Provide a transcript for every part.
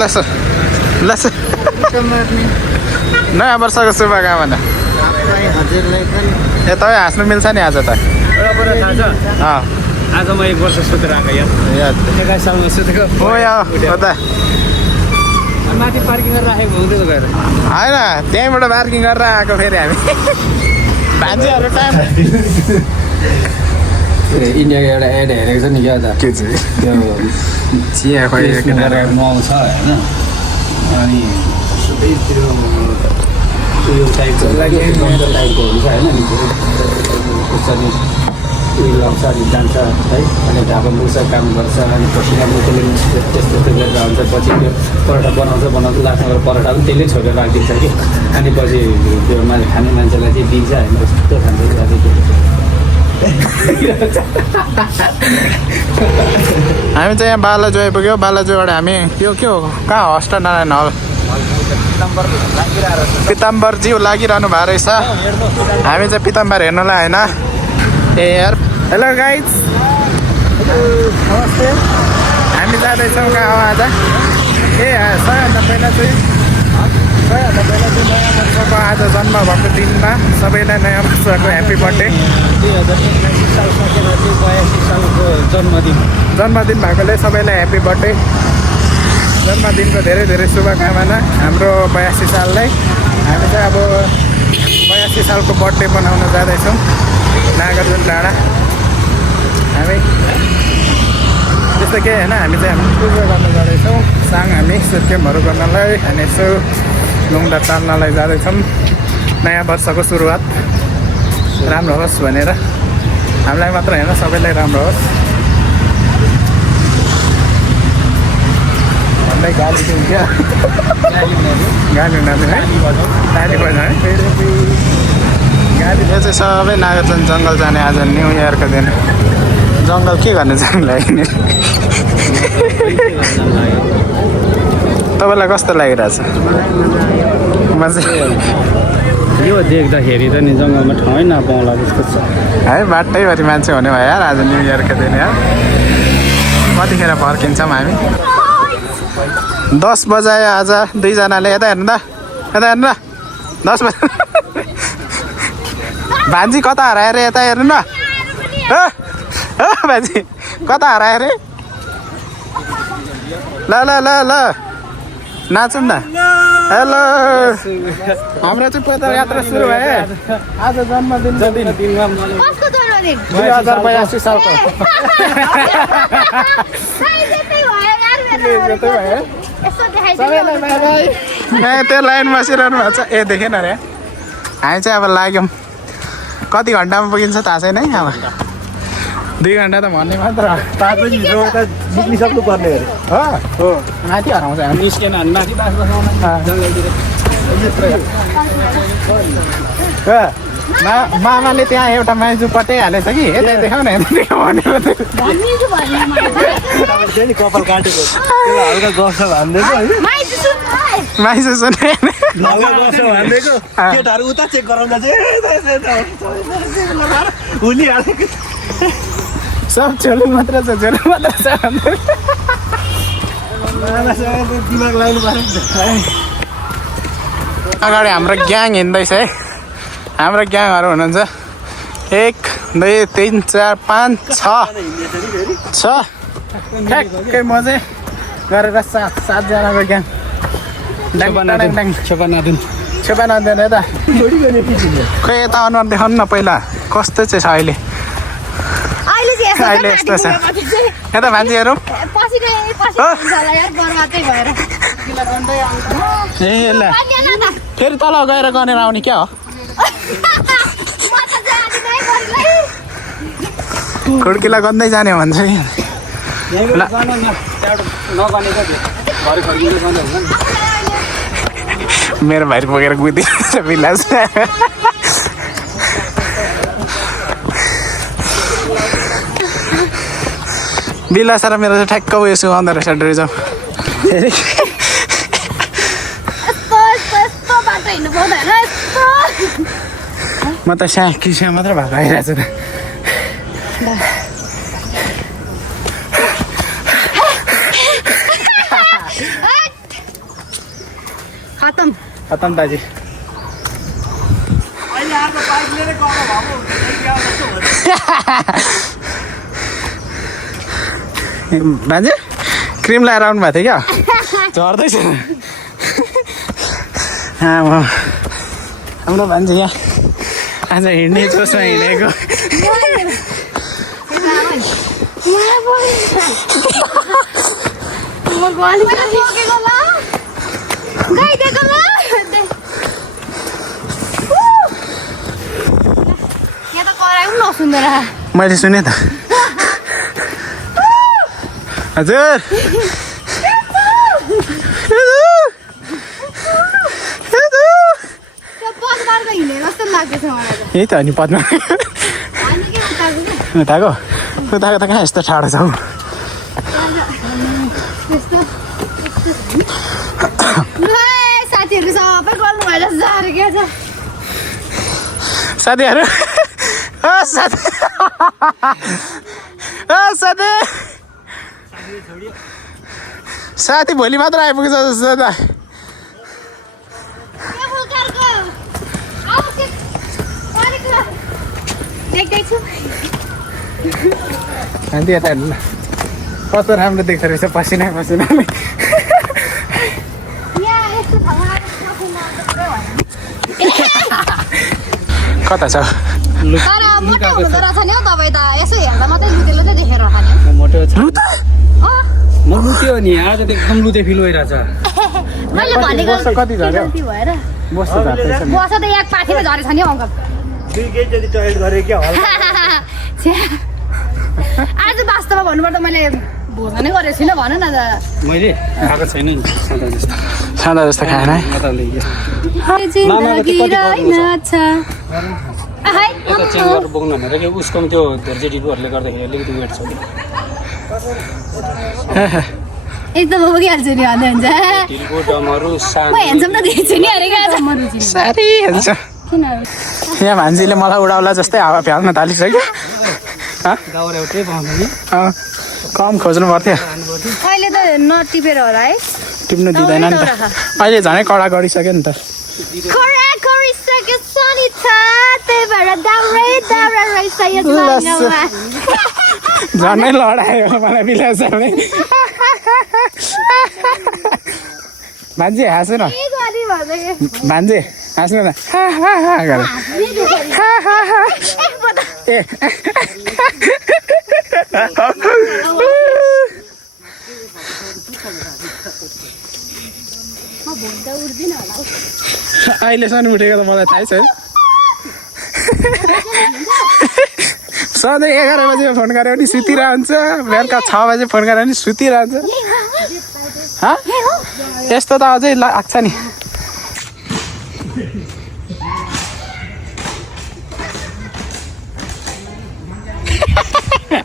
Loss नयाँ वर्षको शुभकामना। ए तपाईँ हाँस्नु मिल्छ नि आज त। आज म 1 वर्ष सुतेर आएको याद 21 सालमा सुतेको हो त माथि पार्किङ गरेर राखेको हुँदैन गएर होइन त्यहीँबाट पार्किङ गरेर आएको फेरि हामी भान्जीहरू टाइम इन्डियाको एउटा एड हेरेको छ नि क्या त के चाहिँ त्यो चिया मल छ होइन अनि सबैतिर उयो टाइपको टाइपकोहरू छ होइन नि उयो लगाउँछ अनि जान्छ है अनि ढाका मुर्छ काम गर्छ अनि पसिना मुखले त्यस्तो गरेर हुन्छ पछि त्यो परोठा बनाउँछ लास्टमा गएर परोठा पनि त्यसले छोडेर राखिदिन्छ कि अनि पछि त्यो खाने मान्छेलाई चाहिँ दिन्छ होइन यस्तो खान्छ हामी चाहिँ यहाँ बालाजु आइपुग्यो। बालाजुबाट हामी यो के हो कहाँ हो अष्टनारायण हल पिताम्बरज्यू लागिरहनु भएको रहेछ। हामी चाहिँ पिताम्बर हेर्नुलाई होइन ए यार हेलो गाइज नमस्ते। हामी जाँदैछौँ कहाँ हो आज ए सबैभन्दा पहिला चाहिँ नयाँ वर्षको आज जन्म भएको दिनमा सबैलाई नयाँ वर्षको ह्याप्पी बर्थडे। 2023 साल सकेर 82 सालको जन्मदिन भएकोले सबैलाई ह्याप्पी बर्थडे। जन्मदिनको धेरै धेरै शुभकामना हाम्रो 82 साललाई। हामी चाहिँ अब 82 सालको बर्थडे बनाउन जाँदैछौँ नागार्जुन डाँडा। हामी त्यस्तो केही होइन हामी चाहिँ पूजा गर्न जाँदैछौँ साङ हामी सुर्खेमहरू गर्नलाई अनि यसो लुङ्गा चाल्नलाई जाँदैछौँ। नयाँ वर्षको सुरुवात राम्रो होस् भनेर हामीलाई मात्र होइन सबैलाई राम्रो होस् भन्दै गाली दिउँ क्या गाली उनीहरूले है गाली बजायो गाली। यो चाहिँ सबै नागार्जुन जङ्गल जाने आज न्यु इयरको दिन। जङ्गल के गर्ने जानु लाग्ने तपाईँलाई कस्तो लागिरहेछ? यो देख्दाखेरि त नि जङ्गलमा ठाउँै नपाउँला जस्तो छ है। बाटैभरि मान्छे हुने भयो यार आज न्यु इयरको दिन यार। कतिखेर फर्किन्छौँ हामी? 10 बजायो आज। दुईजनाले यता हेर्नु त यता हेर्नु न 10 बजे भान्जी कता हरायो अरे यता हेर्नु न भान्जी कता हरायो अरे? ल ल ल ल नाचौँ न। हेलो हाम्रो चाहिँ पैदल यात्रा सुरु भयो आज जन्मदिनको दिनमा 2082 सालको त्यो लाइनमा बसिरहनु भएको छ। ए देखेन अरे हामी चाहिँ अब लाग्यौँ। कति घन्टामा पुगिन्छ थाहा छैन है। अब 2 घन्टा त भन्ने मात्र निस्किसक्नु पर्ने हो माथि हराउँछ हामी निस्केन हामी माथि बास बसाउन जङ्गलतिर मामाले त्यहाँ एउटा माइजू पटाइहालेछ कि यता देखाउ न कपाल काटेको हल्का गफ भन्दैछ माइसु सुने केटाहरू उता चेक गराउँदा चाहिँ हुलिहाल्यो सब झोलु मात्र छ दिमाग लगाउनु पर्यो अगाडि हाम्रो ग्याङ हिँड्दैछ है हाम्रो ग्याङहरू हुनुहुन्छ 1 2 3 4 5 6 ठ्याक्कै म चाहिँ गरेर 7जनाको ग्याङ छेपा नदिनु यता खोइ यता अनुहार देखाउनु न पहिला कस्तो चाहिँ छ अहिले अहिले यस्तो छ यता मान्छेहरू ए ल फेरि तल गएर गनेर आउने क्या हो खुड्कीलाई गन्दै जाने भन्छ नि मेरो भाइ बोकेर कुदिन्छ बिलास बिलास र मेरो चाहिँ ठ्याक्क उयो सुहाउँदो रहेछ ड्रेस म त स्याकिस्या मात्र भएको आइरहेको छु खतम दाजी भान्जे क्रिम लगाएर आउनु भएको थियो क्या झर्दैछ हाम्रो भान्जे यहाँ आज हिँड्ने जोसमा हिँडेको मैले सुने त हजुर यही त अनि पदमा उताको त कहाँ यस्तो ठाडो छ हौ साथीहरू सबै गर्नु भएर साथीहरू साथी भोलि मात्र आइपुग्छ जस्तो त अन्त यता हेर्नु न कस्तो राम्रो देख्दो रहेछ पसिना कता छ म लुट्यो नि आज त एकदम लुते फिल भइरहेछ कति झऱ्यो बस्छ बस त एक पाथीमा झरेछ नि अङ्कल आज वास्तवमा भन्नुपर्दा मैले भोजनै गरेको छुइनँ भन न मैले खाएको छैन नि सादा जस्तो खाएन बोक्नु भनेर कि उसको त्यो धेरै डिपोहरूले गर्दाखेरि अलिकति वेट छ एकदम बोकिहाल्छु नि भन्दै हुन्छ म हेन्सम त देख्छु नि अरे साह्रै हेर्छ यहाँ भान्जीले मलाई उडाउला जस्तै हावा फ्याल्न थालिसक्यो कम खोज्नु पर्थ्यो अहिले त नटिपेर होला है टिप्नु दिँदैन नि त अहिले झनै कडा गरिसक्यो नि त झनै लडायो मलाई बिलासले भान्जी हाँस्नु न भान्जी हाँस्नु न अहिलेसम्म उठेको त मलाई थाहै छैन सधैँ 11 बजे फोन गऱ्यो भने सुतिरहन्छ बेलुका 6 बजे फोन गऱ्यो भने सुतिरहन्छ यस्तो त अझै लाग्छ नि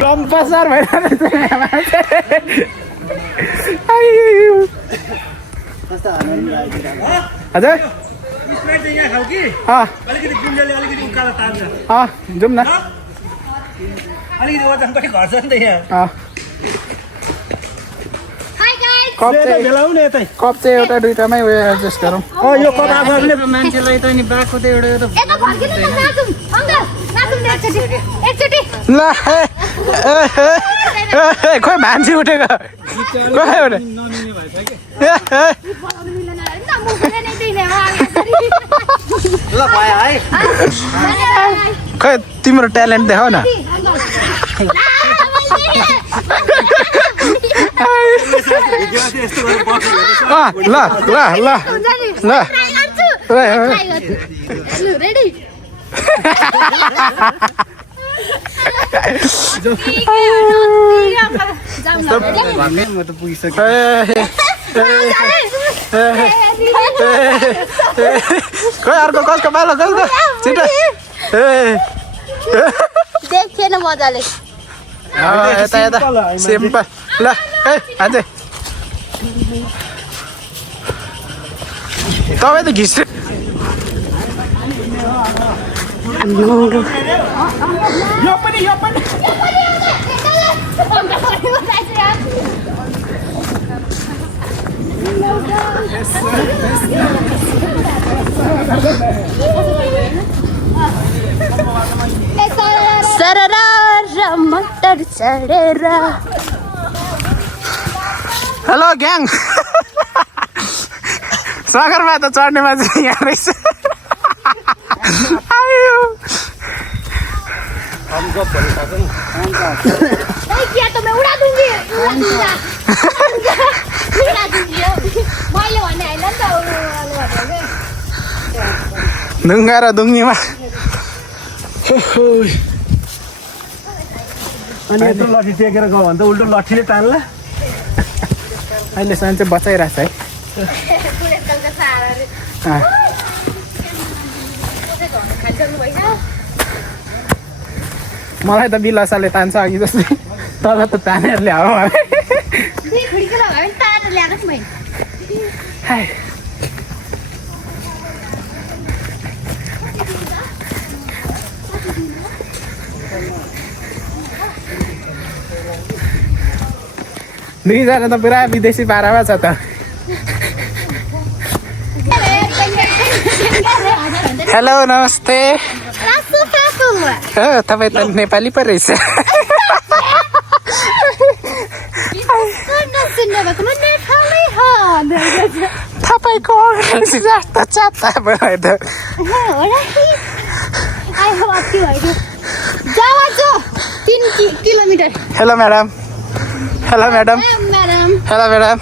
कम्पसर भइरहेको हजुर जाउँ न कप चाहिँ एउटा दुइटामै उयो एडजस्ट गरौँ यो कता मान्छेलाई त नि बाको त एउटा ल खोइ मान्छे उठेको खोइ उठे खोइ तिम्रो ट्यालेन्ट देखाउ न ल ल ल ल रेडी म त पुगिसकेँ खोइ अर्को कसको पालो कसको छिटो देखेन मजाले यता यता सिम्पल ल है अझै तपाईँ त घिस मटर चढेर हेलो ग्याङ सगरमाथा चढ्ने मान्छे यहाँ रहेछ किया तो मैं उड़ा दूंगी मैले भन्ने हैन नि त ढुङ्गा र ढुङ्गीमा अनि यत्रो लट्ठी टेकेर गयो भने त उल्टो लट्ठीले तान्ला अहिलेसम्म चाहिँ बचाइरहेछ है मलाई त बिलसाले तान्छ अघि जस्तै तल त तानेर ल्याऊ दुईजना त पुरा विदेशी पारामा छ त हेलो नमस्ते तपाईँ त नेपाली पो रहेछ तपाईँको जस्तो चाता भयो त hello madam hello madam hello madam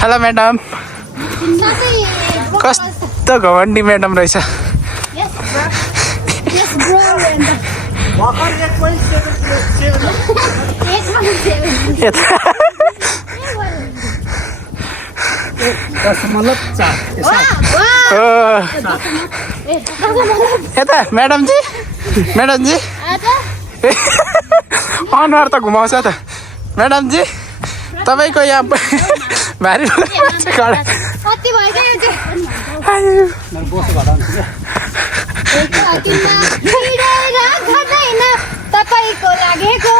hello madam कस्तो घमण्डी म्याडम रहेछ यता म्याडमजी म्याडमजी अनुहार त घुमाउँछ त म्याडमजी तपाईँको यहाँ भारी तपाईँको लागेको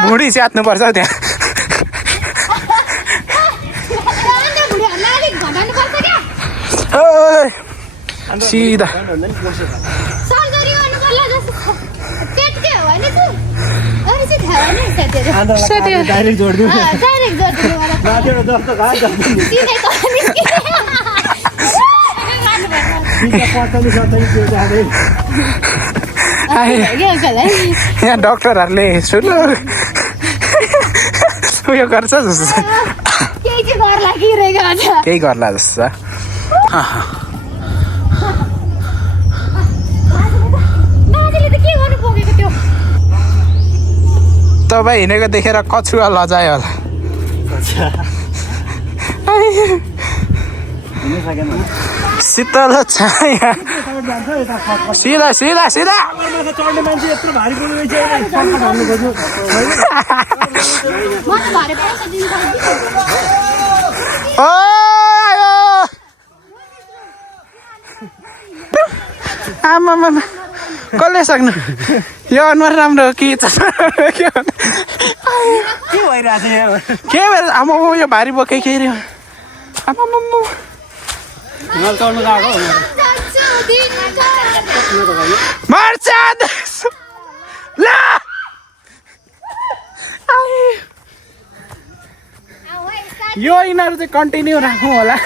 भुँडी च्यात्नुपर्छ त्यहाँ सिधा सर्जरी गर्नु पर्ला जस्तो पेटकै हो हैन त्यो अरे चाहिँ थाहा नै साथीहरु डाइरेक्ट जोड्दिनु डाइरेक्ट जोड्दिनु मलाई माथिबाट जस्तो घाट तिनै त निस्के यहाँ डक्टरहरूले सुन्नु उयो गर्छ जस्तो केही चाहिँ गर्ला किरेको छ केही गर्ला जस्तो बाजेले त के गर्नु पुगेको त्यो तपाईँ हिँडेको देखेर कछुवा लजायो होला हुनु सकेन शीतल छाया सिधा सिधा सिधा चढ्ने मान्छे यत्रो भारी बोल्नु रहेछ हाल्नु खोज्नु म त भरे पैसा दिनु सक्दिनँ। ओ आयो आमा कसले सक्नु यो अनुहार राम्रो हो कि के भइरहेछ यहाँ के भएर आमा यो भारी बोकै के रे आमा हिमाल चढ्नु गएको जान्छु दिन मर्छ ल यो यिनीहरू चाहिँ कन्टिन्यू राखौँ होला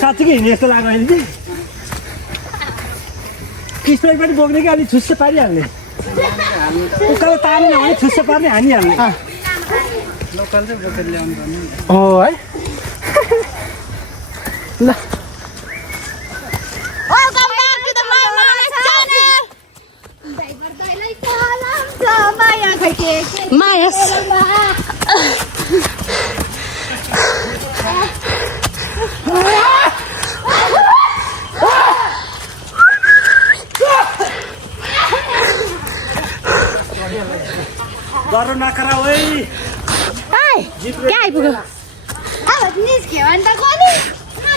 साँच्चीकै हिँड्ने जस्तो लाग्यो अहिले चाहिँ स्प्राइट पनि बोक्ने कि अलिक छुस्स पारिहाल्ने उकालो तार्ने भने छुस्स पार्ने हानिहाल्ने लोकल चाहिँ बोकेर ल्याउनु पर्ने हो है ल Welcome back to the Maya channel. Maya. डरो नखरा ओइ Hey, क्या आइपुग्यो? अब निस्क्यो अन्त कोनी?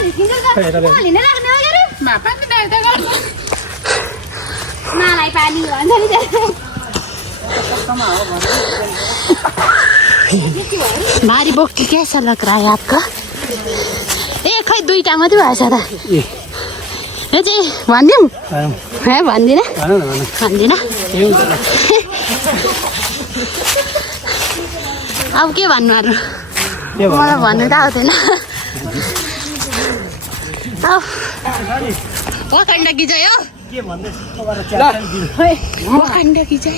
निस्किन्छ त? कोलीले लाग्ने हो गरे? पानी त गर्छ। मलाई पानी भन्छ नि भारी बोक के कैसा लग रहा है आपका? ए खै दुईटा मात्रै भएछ त यो चाहिँ भनिदिउँ है भन्दिनँ भन्दिनँ अब के भन्नु अरू मलाई भन्नु त आउँदैन वाकान्डा की जय हो के भन्दै वाकान्डा की जय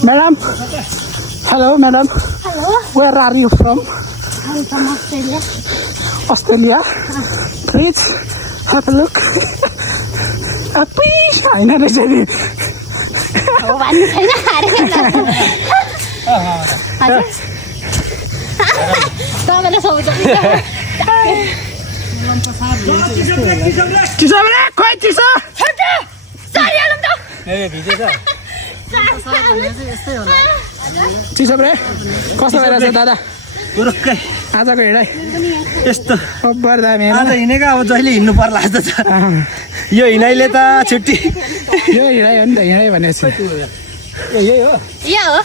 Madam, hello madam, hello where are you from? I'm from Australia. Australia? Please have a look. Please, होइन रहेछ नि हो भन्नु छैन हजुर तपाईँलाई सोध्नु चिसो भने खोइ चिसो चिसो भने कस्तो भइरहेछ दादा पुरुक्कै आजको हिँडाइ यस्तो अब्बर दामी आज हिँडेको अब जहिले हिँड्नु पर्ला जस्तो छ यो हिँडाइले त छुट्टी यो हिँडाइ हो नि त हिँडाइ भनेपछि यही हो यो हो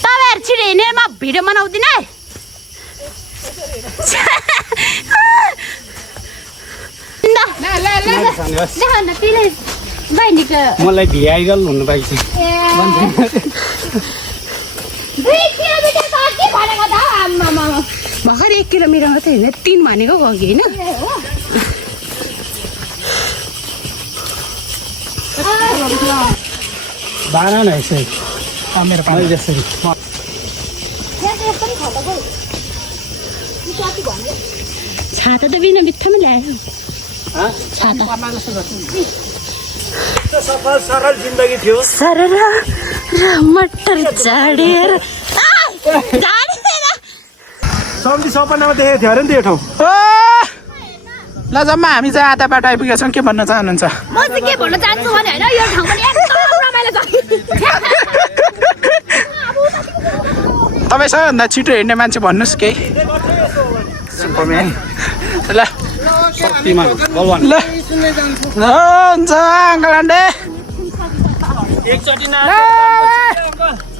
तपाईँहरू छिटो हिँडेर म भिडियो बनाउँदिनँ है देखाउ न प्लिज बहिनीको मलाई भिआइरल हुनु पाइन्छ 2 किलोमिटर कति भनेको त आम्मामा भर्खर 1 किलोमिटर मात्रै होइन 3 भनेको हो कि होइन बाना न यसै मेरो मैले जसरी छाता त बिना बित्थामा ल्यायो सफल सरल जिन्दगी थियो सरर र मटर झाडेर सम्झी सपनामा देखेको थियो अरे नि त्यो ठाउँ ल जम्मा हामी चाहिँ आधा बाटो आइपुगेका छौँ के भन्न चाहनुहुन्छ म चाहिँ के भन्न चाहन्छु भने होइन यो ठाउँ पनि एकदम रमाइलो छ तपाईँ सबैभन्दा छिटो हिँड्ने मान्छे भन्नुहोस् केही सुपरम्यान ल शक्तिमान बलवान ल हुन्छ अङ्कल आन्टे एकचोटि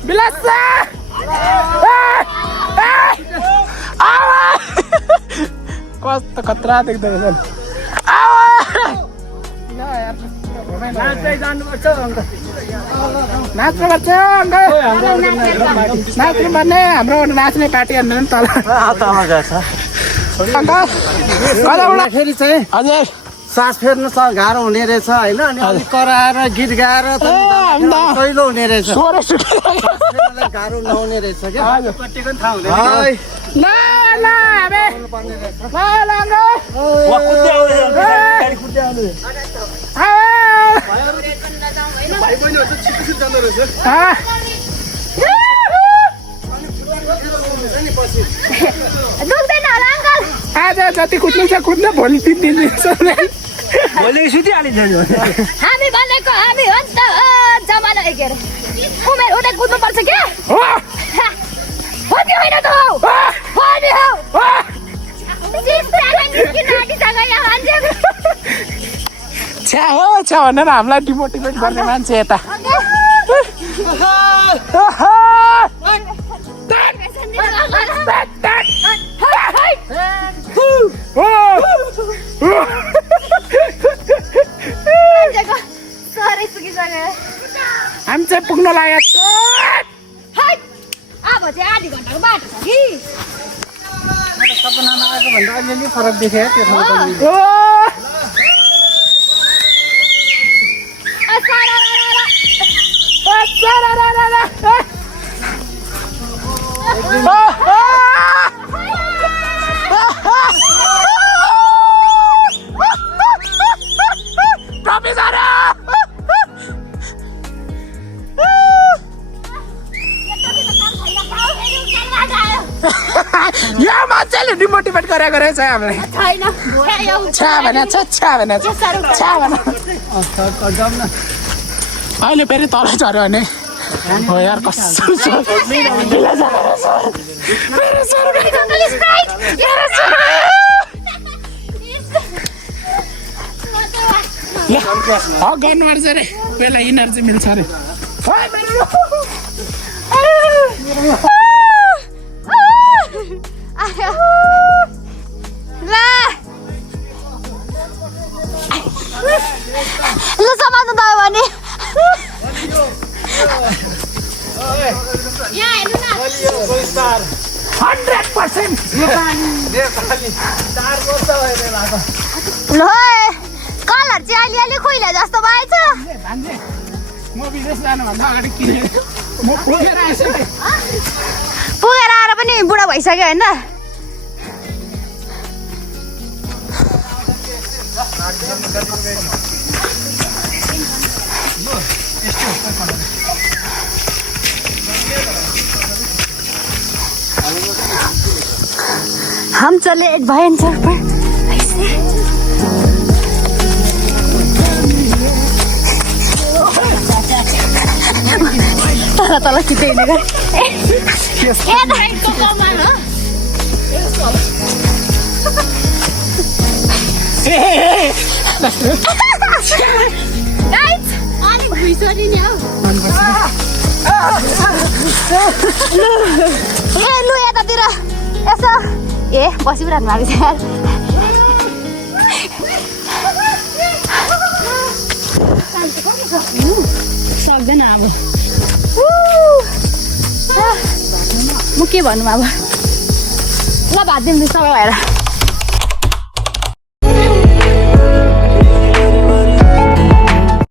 बिलास कस्तो खतरा देख्दो रहेछ जानुपर्छ नाच्नुपर्छ अङ्कल नाच्नु पर्ने हाम्रो नाच्ने पार्टी हाल्नु नि तल अङ्कल कताबाट फेरि चाहिँ हजुर सास फेर्नु गाह्रो हुने रहेछ होइन अनि अलिक कराएर गीत गाएर पहिलो हुने रहेछ सोह्र सुट गाह्रो नहुने रहेछ क्या हजुर कतिको थाहा हुँदैन है ल ल हामी ल ल वा कुद्दै आउँदैछ गाडी कुद्दै आउँदैछ दुख्दैन होला अङ्कल आज जति कुद्नु छ कुद्नु भोलि 3 दिन भोलि सुतिहालिन्छ नि हामी भनेको हामी हो नि त जमाना के अरे उमेर उतै कुद्नुपर्छ के हो हो कि होइन त हो नि हो छ्या हो छ्या भनेर हामीलाई डिमोटिभेट गर्ने मान्छे यता हामी चाहिँ पुग्न लागेको अब चाहिँ आधी घन्टाको बाटो छ कि सपनामा आएको भन्दा अलिअलि फरक देखेँ त्यसमा यहाँ मान्छेले डिमोटिभेट गरेको रहेछ हामीलाई छ्या भने अहिले फेरि तल झऱ्यो भने हो यार कस्तो गर्नु पर्छ अरे पहिला इनर्जी मिल्छ अरे ल समात्नु त भने यहाँ हेर्नु न 100% ल कलर चाहिँ अलिअलि खुइला जस्तो भएछ म विदेश जानुभन्दा अगाडि किनेर म पुगेर आइसकेँ पुगेर आएर पनि बुढा भइसक्यो होइन हम चले एडवेंचर पर ऐसे तल तल छिटो हिँडेको अनि भुइँसरी नि हौ ए लु यतातिर यसो ए बसिरहनु भएको छ यार सक्दैन अब म के भन्नु अब ल भात दिनु सबै भएर